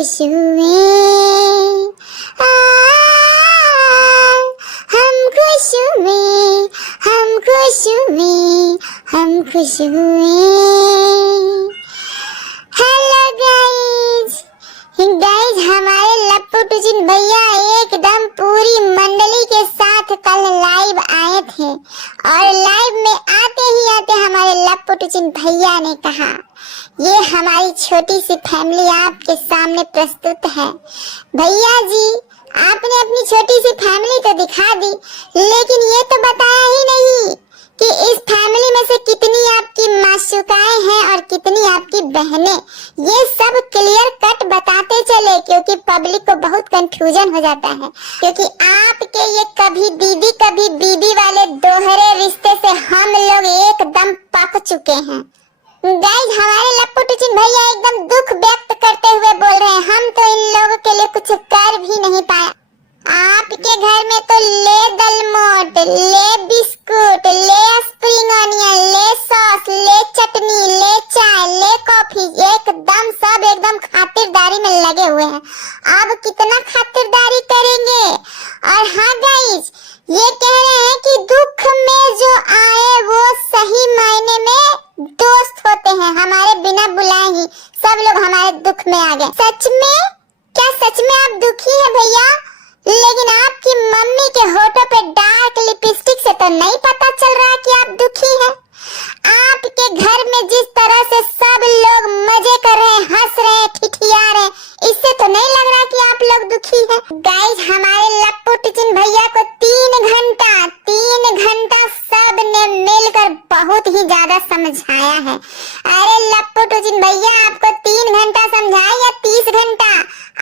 खुश हुए, हम खुश हुए, हम खुश हुए, हम खुश हुए। हेलो गाइज, हमारे लप्पू टुचिन भैया एकदम पूरी मंडली के साथ कल लाइव आए थे और लाइव में आते ही आते हमारे लप्पू टुचिन भैया ने कहा, ये हमारी छोटी सी फैमिली आपके सामने प्रस्तुत है। भैया जी, आपने अपनी छोटी सी फैमिली तो दिखा दी, लेकिन ये तो बताया ही नहीं कि इस फैमिली में से कितनी आपकी मासूकाएं हैं और कितनी आपकी बहनें। ये सब क्लियर कट बताते चले, क्योंकि पब्लिक को बहुत कंफ्यूजन हो जाता है, क्योंकि आपके ये कभी दीदी कभी बीबी वाले दोहरे रिश्ते से हम लोग एकदम पक चुके हैं। गाइस, हमारे लप्पू टुचिन भैया एकदम दुख व्यक्त करते हुए बोल रहे हैं, हम तो इन लोगों के लिए कुछ कर भी नहीं पाए। आपके घर में तो ले दलमोट, ले बिस्कुट, ले स्प्रिंग ऑनियन, ले सॉस, ले चटनी, ले चाय, ले कॉफी, एकदम सब एकदम खातिरदारी में लगे हुए हैं। अब कितना खातिरदारी करेंगे? और हाँ गाइस, ये कह रहे हैं कि दुख में जो आए वो सही मायने में दोस्त होते हैं। हमारे बिना बुलाए ही सब लोग हमारे दुख में आ गए। सच में? क्या सच में आप दुखी हैं भैया? लेकिन आपकी मम्मी के होठों पे डार्क लिपस्टिक से तो नहीं पता चल रहा कि आप दुखी हैं। आपके घर में जिस तरह से सब लोग मजे कर रहे हैं, हंस रहे हैं, ठिठिया रहे हैं, इससे तो नहीं लग रहा कि आप लोग दुखी हैं। गाइस, हमारे लप्पू टुचिन भैया को 3 घंटा सब ने मिलकर बहुत ही ज्यादा समझाया है। अरे लप्पू टुचिन भैया, आपको 3 घंटा समझाया या 30 घंटा?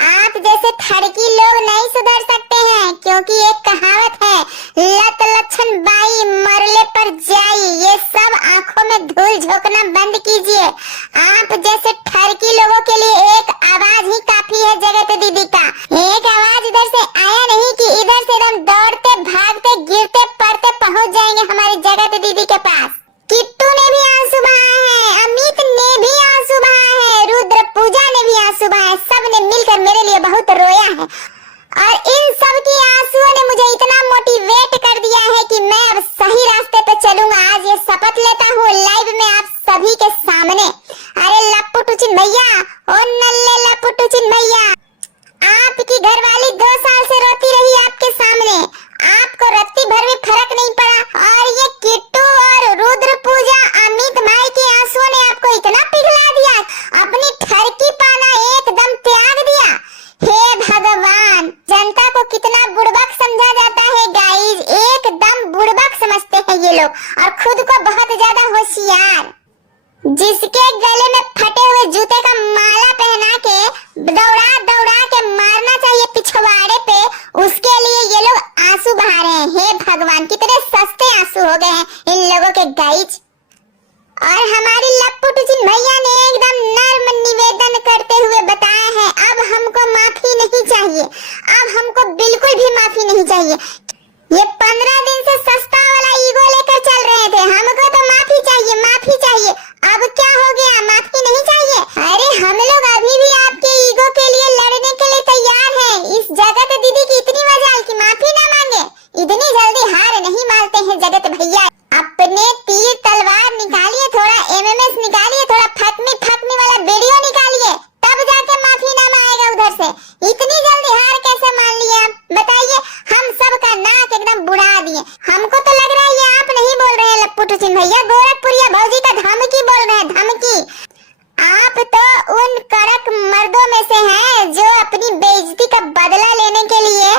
आप जैसे थड़की लोग नहीं सुधर सकते हैं, क्योंकि एक कहावत है, लत लक्षण बाई मरले पर जाई। ये सब आंखों में धूल झोंकना बंद कीजिए। आप जैसे ठरकी लोगों के लिए एक आवाज ही काफी है जगत दीदी का। एक आवाज इधर से आया नहीं कि इधर से एकदम दौड़ते भागते गिरते पड़ते पहुंच जाएंगे हमारी जगत दीदी के पास। किट्टू ने भी आंसू बहाए हैं, अमित ने भी आंसू बहाए हैं, रुद्र पूजा ने भी आंसू बहाए, सब ने मिलकर मेरे लिए बहुत रोया है। और इन सब की आंसुओं ने मुझे इतना मोटिवेट कर दिया है कि मैं अब सही रास्ते पे चलूंगा। आज ये शपथ लेता हूँ लाइव में आप सभी के सामने। अरे लप्पू टुचिन भैया, ओ नल्ले लप्पू टुचिन भैया, आपकी घरवाली 2 साल से रोती रही आपके सामने, आपको रत्ती भर में फर्क नहीं पड़ा, और ये किट्टू और रुद्र पूजा अमित माई के आंसुओं ने आपको इतना पिघला दिया, अपनी ठरकी पाना एकदम त्याग दिया। हे भगवान, जनता को कितना बुड़बक समझा जाता है गाइस, एकदम बुड़बक समझते हैं ये लोग, और खुद को बहुत ज्यादा होशियार। जिसके गले में फटे हुए जूते का माला पहना के दौड़ा दौड़ा के मारना चाहिए पिछवाड़े पे, उसके लिए ये लोग आंसू बहा रहे हैं। हे भगवान, कितने सस्ते आंसू हो गए हैं इन लोगों के गाइस। और हमारी लप्पू टुचिन भैया ने एकदम नर्म निवेदन करते हुए बताया है, अब हमको माफी नहीं चाहिए, अब हमको बिल्कुल भी माफी नहीं चाहिए। ये 15 दिन से सस्ता वाला ईगो लेकर चल रहे थे, हमको तो माफी चाहिए, माफी चाहिए। अब क्या हो गया, माफी नहीं चाहिए? अरे हम लोग अभी भी आपके ईगो के लिए लड़ने के लिए तैयार हैं। इस जगत दीदी की इतनी मजाल की माफी ना मांगे, इतनी जल्दी हार नहीं मानते हैं जगत भैया। अपने तीर तलवार निकालिए, थोड़ा एमएमएस निकालिए, थोड़ा फकमी वाला वीडियो निकालिए, तब जाके माफी ना मांगेगा उधर से। इतनी जल्दी हार कैसे मान लिए आप? बताइए, हम सब का नाक एकदम बुढ़ा दिए। हमको तो लग रहा है ये आप नहीं बोल रहे हैं लप्पू टुचिन भैया, गोरखपुरिया भौजी का धमकी बोल रहे हैं, धमकी। आप तो उन कड़क मर्दों में से हैं जो अपनी बेइज्जती का बदला लेने के लिए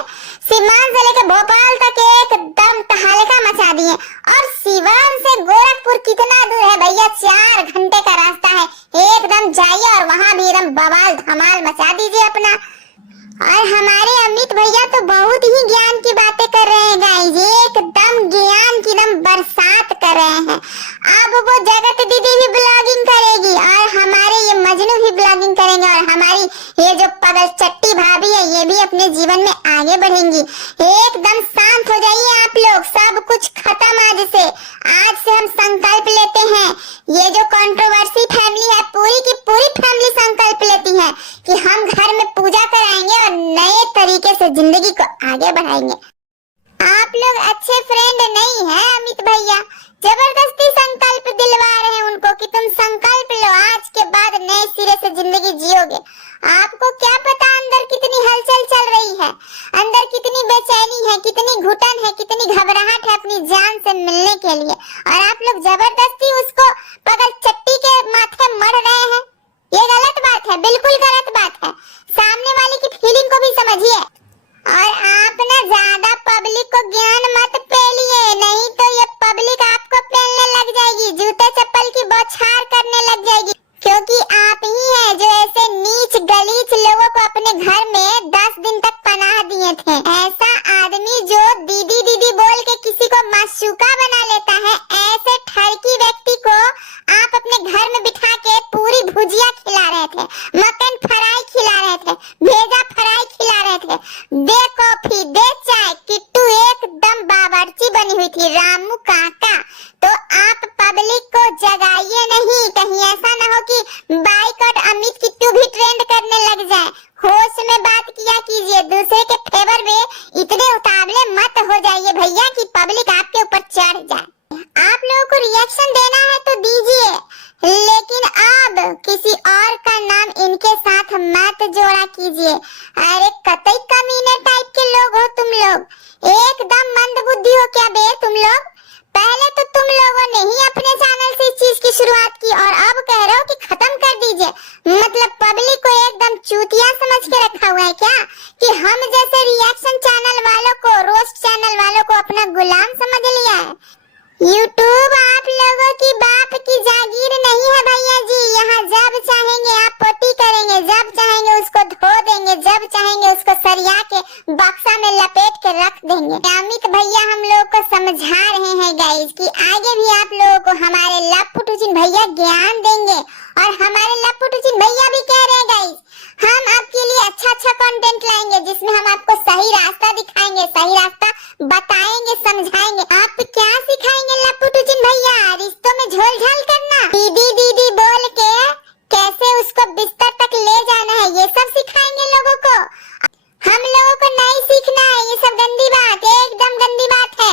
सीवान से लेकर भोपाल तक एकदम तहलका मचा दिए। और सीवान से गोरखपुर कितना दूर है भैया? 4 घंटे का रास्ता है। एकदम जाइए और वहाँ भी एकदम बवाल धमाल मचा दीजिए अपना। और हमारे अमित भैया तो बहुत ही ज्ञान की बातें कर रहे हैं गाइस, एकदम ज्ञान की एकदम बरसात कर रहे हैं। अब वो जगत दीदी भी ब्लॉगिंग करेगी और हमारे ये मजनू भी ब्लॉगिंग करेंगे, और हमारी ये जो पगल चट्टी भाभी है ये भी अपने जीवन में आगे बढ़ेंगी। एकदम शांत हो जाइए आप लोग, सब कुछ खत्म आज से। आज से हम संकल्प लेते हैं, ये जो कंट्रोवर्सी फैमिली है पूरी की पूरी फैमिली संकल्प लेती है कि हम घर में पूजा कराएंगे और नए तरीके से जिंदगी को आगे बढ़ाएंगे। आप लोग अच्छे फ्रेंड नहीं हैं अमित भैया, जबरदस्ती संकल्प दिलवा रहे हैं उनको कि तुम संकल्प लो, आज के बाद नए सिरे से जिंदगी जियोगे। आपको क्या पता अंदर कितनी हलचल चल रही है, अंदर कितनी बेचैनी है, कितनी घुटन है, कितनी घबराहट है अपनी जान से मिलने के लिए, और आप लोग जबरदस्ती उसको पगल चट्टी के माथे मर रहे हैं। ये गलत बात है, बिल्कुल गलत बात है। सामने वाले की फीलिंग को भी समझिए। और आप ना ज्यादा पब्लिक को ज्ञान मत पेलिए, नहीं तो ये पब्लिक आपको पेलने लग जाएगी, जूते चप्पल की बौछार करने लग जाएगी, क्योंकि आप ही हैं जो ऐसे नीच गलीच लोगों को अपने घर में 10 दिन तक पनाह दिए थे। ऐसा आदमी जो दीदी दीदी बोल के किसी को मासूका बना लेता है, ऐसे ठरकी व्यक्ति को आप अपने घर में बिठा के पूरी भुजिया खिला रहे थे, मक्खन फ्राई खिला रहे थे, भेजा फ्राई खिला रहे थे, दे कॉफी दे चाय, किट्टू एकदम बावर्ची बनी हुई थी, रामू काका। तो आप पब्लिक को जगाइए नहीं, कहीं ऐसा ना हो कि बाइकॉट अमित किट्टू भी ट्रेंड करने लग जाए। होश में बात किया कीजिए, दूसरे के फेवर में इतने उतावले मत हो जाइए भैया कि पब्लिक आपके ऊपर चढ़ जाए। आप लोगों को रिएक्शन देना है तो दीजिए, लेकिन अब किसी और का नाम इनके साथ मत जोड़ा कीजिए। अरे कतई कमीने टाइप के लोग हो तुम लोग, एकदम मंदबुद्धि हो क्या बे तुम लोग। पहले तो तुम लोगों ने ही अपने चैनल से इस चीज की शुरुआत की और अब कह रहे हो कि खत्म कर दीजिए। मतलब पब्लिक को एकदम चूतिया समझ के रखा हुआ है क्या, कि हम जैसे रिएक्शन चैनल वालों को, रोस्ट चैनल वालों को अपना गुलाम समझ लिया है। यूट्यूब आप लोगों की बाप की जागीर नहीं है भैया जी, यहाँ जब चाहेंगे आप पोटी करेंगे, जब चाहेंगे उसको धो देंगे, जब चाहेंगे उसको सरिया के बक्सा में लपेट के रख देंगे। अमित भैया हम लोग को समझा रहे हैं गाइस कि आगे भी आप लोगों को हमारे लपुटुचिन भैया ज्ञान देंगे, और हमारे लपुटुचिन भैया भी कह रहे हैं गाइस हम आपके लिए अच्छा अच्छा कंटेंट लाएंगे, जिसमें हम आपको सही रास्ता दिखाएंगे, सही रास्ता बताएंगे, समझाएंगे। आप क्या सिखाएंगे लपुटुचिन भैया? रिश्तों में झोल झाल करना, दीदी दीदी बोल के कैसे उसको बिस्तर तक ले जाना है, ये सब सिखाएंगे लोगों को। हम लोगों को नहीं सीखना है ये सब गंदी बात, एकदम गंदी बात है।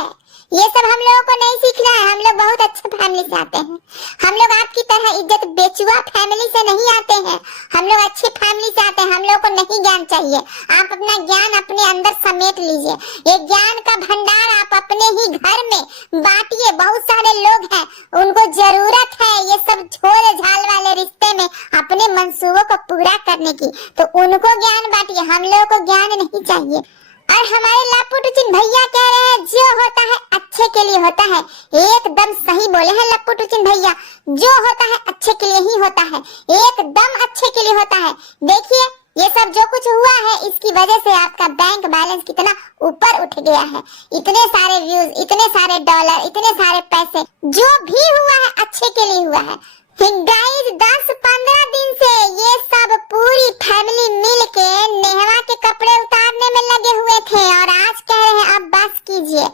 ये सब हम लोगों को नहीं सीखना है। हम लोग बहुत अच्छे फैमिली से आते हैं, हम लोग आपकी तरह इज्जत बेचुआ फैमिली से नहीं आते हैं, हम लोग अच्छी फैमिली से आते हैं। हम लोगों को नहीं ज्ञान चाहिए, आप अपना ज्ञान अपने अंदर समेट लीजिए। ये ज्ञान का भंडार आप अपने ही घर में बांटिए। बहुत सारे लोग हैं उनको जरूरत है ये सब झोल झाल वाले रिश्ते में अपने मंसूबों को पूरा करने की, तो उनको ज्ञान बांटिए, हम लोगों को ज्ञान नहीं चाहिए। और हमारे लपुटुचिन भैया कह रहे हैं जो होता है अच्छे के लिए होता है, एकदम सही बोले हैं लपुटुचिन भैया, जो होता है अच्छे के लिए ही होता है, एकदम अच्छे के लिए होता है। देखिए ये सब जो कुछ हुआ है इसकी वजह से आपका बैंक बैलेंस कितना ऊपर उठ गया है, इतने सारे व्यूज, इतने सारे डॉलर, इतने सारे पैसे, जो भी हुआ है अच्छे के लिए हुआ है। गाइस 10-15 दिन से ये सब पूरी फैमिली मिल के नेहवा के कपड़े उतारने में लगे हुए थे, और आज कह रहे हैं अब बस कीजिए,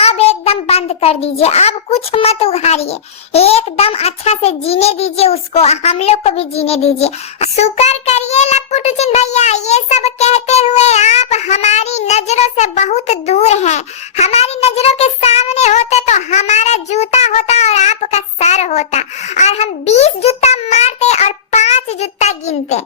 अब एकदम बंद कर दीजिए, अब कुछ मत उघारिए, एकदम अच्छा से जीने दीजिए उसको, हम लोग को भी जीने दीजिए। शुक्र करिए लपुटुचिन भैया, ये सब कहते हुए आप हमारी नजरों से बहुत दूर हैं। हमारी नजरों के सामने होते तो हमारा जूता होता और आपका सर होता, और हम 20 जूता मारते और 5 जूता गिनते।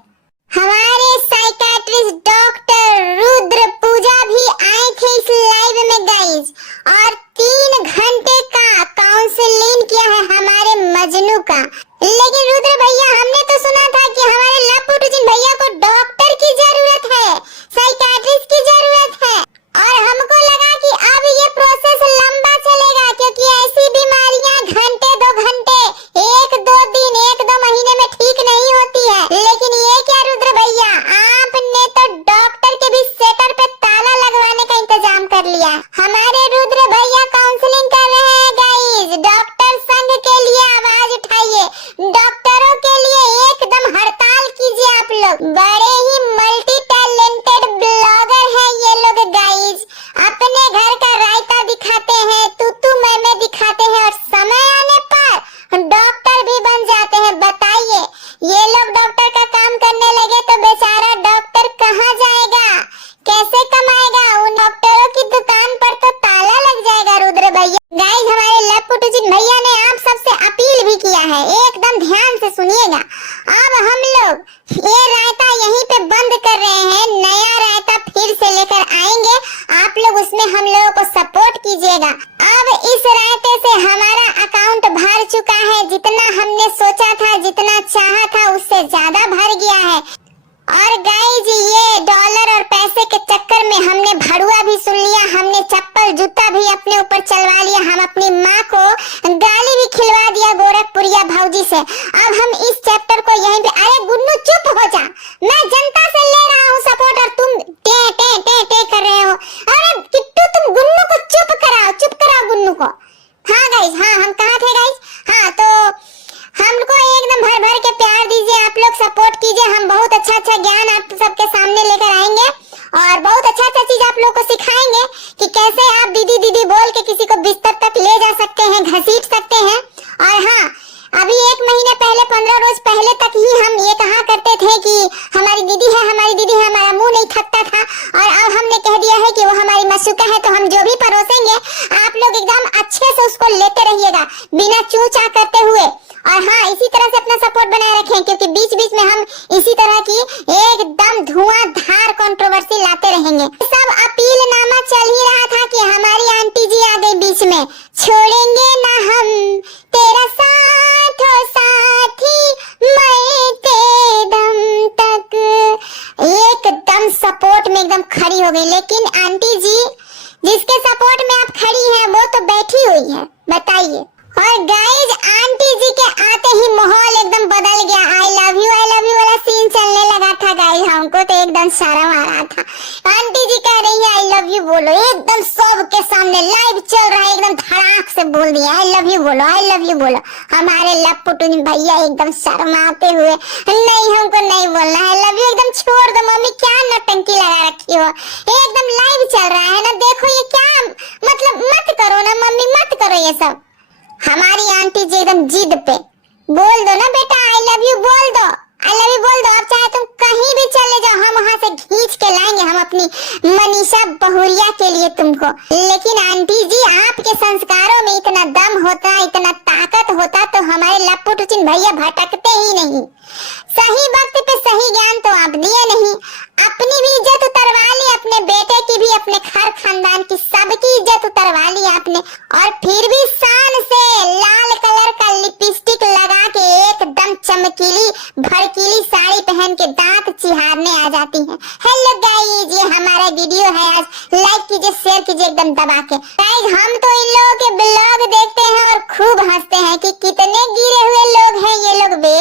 हमारे साइकियाट्रिस्ट डॉक्टर रुद्र पूजा भी आए थे इस लाइव में गाइस, और 3 घंटे का काउंसलिंग किया है हमारे मजनू का। लेकिन रुद्र भैया हमने तो सुना था कि हमारे लपुटुचिन भैया को डॉक्टर की जरूरत है, साइकियाट्रिस्ट की जरूरत है, और हमको लगा कि अब ये प्रोसेस लंबा चलेगा, गाइस हमारे लप्पू जिन भैया ने आप सबसे अपील भी किया है, एकदम ध्यान से सुनिएगा। अब हम लोग ये रायता यहीं पे बंद कर रहे हैं, नया रायता फिर से लेकर आएंगे, आप लोग उसमें हम लोगों को सपोर्ट कीजिएगा। अब इस रायते से हमारा अकाउंट भर चुका है, जितना हमने सोचा था, जितना चाहा था, उससे ज्यादा भर गया है। और गाइज ये डॉलर और पैसे के चक्कर में हमने भड़ुआ भी सुन लिया, हमने चप्पल जूता भी अपने ऊपर चलवा लिया, हम अपनी माँ को गाली भी खिलवा दिया गोरखपुरिया भौजी से। अब हम इस चैप्टर को यहीं पे, अरे गुन्नू चुप हो जा, मैं जनता से ले रहा हूँ सपोर्ट और तुम टे टे टे टे कर रहे हो। अरे किट्टू तुम गुन्नू को चुप कराओ गुन्नू को। हाँ गाइज, हाँ हम कहाँ थे गाइज? हाँ तो हमको एकदम भर भर के प्यार दीजिए, आप लोग सपोर्ट कीजिए, हम बहुत अच्छा ज्ञान आप सबके सामने लेकर आएंगे और बहुत अच्छा चीज आप लोग को सिखाएंगे कि कैसे आप दीदी दीदी बोल के किसी को बिस्तर तक ले जा सकते हैं, घसीट सकते हैं। और हाँ, अभी 1 महीने पहले, 15 रोज पहले तक ही हम ये कहा करते थे कि हमारी दीदी है, हमारा मुंह नहीं थकता था, और अब हमने कह दिया है कि वो हमारी मशूका है, तो हम जो भी परोसेंगे आप लोग एकदम अच्छे से उसको लेते रहिएगा, बिना चू चा करते हुए। और हाँ, इसी तरह से अपना सपोर्ट बनाए रखें, क्योंकि बीच बीच में हम इसी तरह की एकदम धुआंधार कंट्रोवर्सी लाते रहेंगे। सब अपील नामा चल ही रहा था कि हमारी आंटी जी आ गई बीच में, छोड़ेंगे ना हम तेरा साथ हो साथी मरते दम तक, एकदम सपोर्ट में एकदम खड़ी हो गई। लेकिन आंटी जी जिसके सपोर्ट में आप खड़ी हैं वो तो बैठी हुई है, बताइए। और गाइज आंटी जी के आते ही माहौल एकदम बदल गया, आई लव यू वाला सीन चलने लगा था गाइज, हमको तो एकदम शर्म आ रहा था। आंटी जी कह रही है आई लव यू बोलो, एकदम सबके सामने लाइव चल रहा है, एकदम धड़ाक से बोल दिया आई लव यू बोलो, आई लव यू बोलो। हमारे लप्पू भैया एकदम शर्माते हुए, नहीं हमको नहीं बोलना आई लव यू, एकदम छोड़ दो मम्मी, क्या नौटंकी लगा रखी हो, एकदम लाइव चल रहा है ना, देखो ये क्या मतलब, मत करो ना मम्मी, मत करो ये सब। हमारी आंटी जी एकदम जिद पे, बोल दो ना बेटा आई लव यू बोल दो, आई लव यू बोल दो, अब चाहे तुम कहीं भी चले जाओ, हम वहां से खींच के लाएंगे हम अपनी मनीषा बहुरिया के लिए तुमको। लेकिन आंटी जी आपके संस्कारों में इतना दम होता, इतना ताकत होता तो हमारे लप्पू टुचिन भैया भटकते ही नहीं। सही वक्त पे सही ज्ञान तो आप दिए नहीं, अपनी भी इज्जत उतरवा ली, अपने बेटे की भी, अपने घर खानदान की सबकी इज्जत उतरवा ली आपने, और फिर भी शान से लाल कलर का लिपस्टिक लगा के एकदम चमकीली भड़कीली साड़ी पहन के दांत चिहारने आ जाती हैं। हेलो गाइस, ये हमारा वीडियो है, आज लाइक कीजिए, शेयर कीजिए एकदम दबा के। गाइस हम तो इन लोगों के ब्लॉग देखते हैं और खूब हंसते हैं कि कितने गिरे हुए लोग हैं ये लोग बे,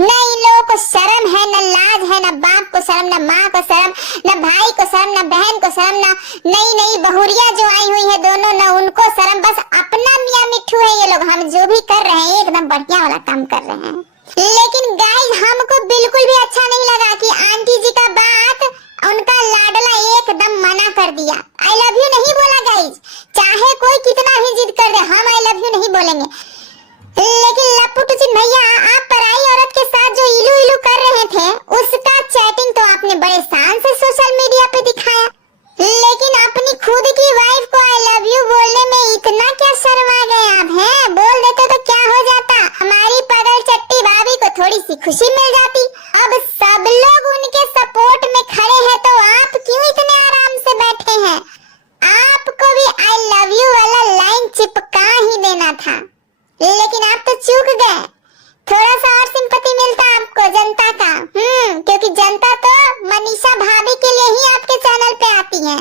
न इन लोगों को शर्म है, न लाज है, न बाप को शर्म, न माँ को शर्म, न भाई को शर्म, न बहन को शर्म, न नई बहुरिया जो आई हुई है दोनों, न उनको शर्म, बस अपना मियाँ मिट्ठू है ये लोग। हम जो भी कर रहे हैं एकदम बढ़िया वाला काम कर रहे हैं। लेकिन गाइस हमको बिल्कुल भी अच्छा नहीं लगा कि आंटी जी का बात उनका लाडला एकदम मना कर दिया, आई लव यू नहीं बोला गाइस, चाहे कोई कितना ही जिद कर दे हम आई लव यू नहीं बोलेंगे। लेकिन लप्पू टुचिन भैया आप पराई औरत के साथ जो इलू इलू कर रहे थे उसका चैटिंग तो आपने बड़े शान से सोशल मीडिया पे दिखाया, लेकिन अपनी खुद की वाइफ को आई लव यू बोलने में इतना क्या शर्मा गए आप हैं? बोल देते तो क्या हो जाता, हमारी पगल चट्टी भाभी को थोड़ी सी खुशी मिल जाती। अब सब लोग उनके सपोर्ट में खड़े हैं तो आप क्यों इतने आराम से बैठे हैं? आपको भी आई लव यू वाला लाइन चिपका ही देना था, लेकिन आप तो चूक गए। थोड़ा सा और सिंपैथी मिलता आपको जनता का, क्योंकि जनता तो मनीषा भाभी के लिए ही आपके चैनल पे आती है,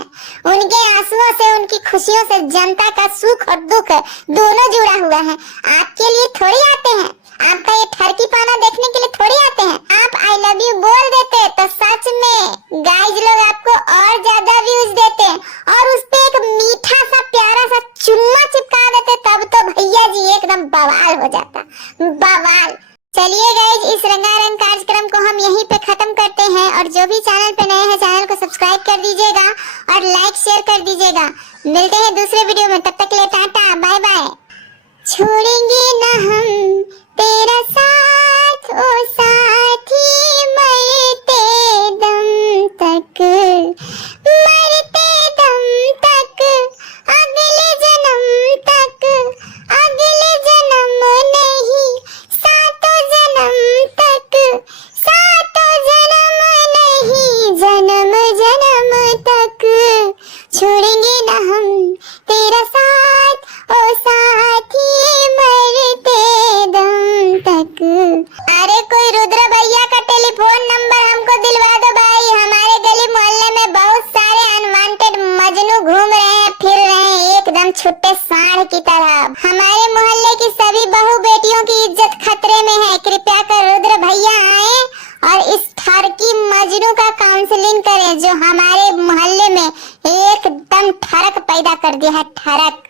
उनके आंसुओं से, उनकी खुशियों से जनता का सुख और दुख दोनों जुड़ा हुआ है। आपके लिए थोड़ी आते हैं, आपका ये ठरकी पाना देखने के लिए थोड़ी आते हैं। आप आई लव यू बोल देते तो सच में गाइज लोग आपको और ज्यादा व्यूज देते और उस पे एक मीठा सा प्यारा सा चुम्मा चिपका देते, तब तो भैया जी एकदम बवाल हो जाता, बवाल। चलिए गाइज इस रंगारंग कार्यक्रम को हम यहीं पे खत्म करते हैं, और जो भी चैनल पे नए हैं चैनल को सब्सक्राइब कर दीजिएगा और लाइक शेयर कर दीजिएगा। मिलते हैं दूसरे वीडियो में, तब तक के लिए टाटा बाय बाय। छोड़ेंगे ना हम तेरा साथ ओ साथी मरते दम तक, मरते दम तक, अगले जन्म तक। काउंसलिंग करें जो हमारे मोहल्ले में एकदम ठरक पैदा कर दिया है, ठरक।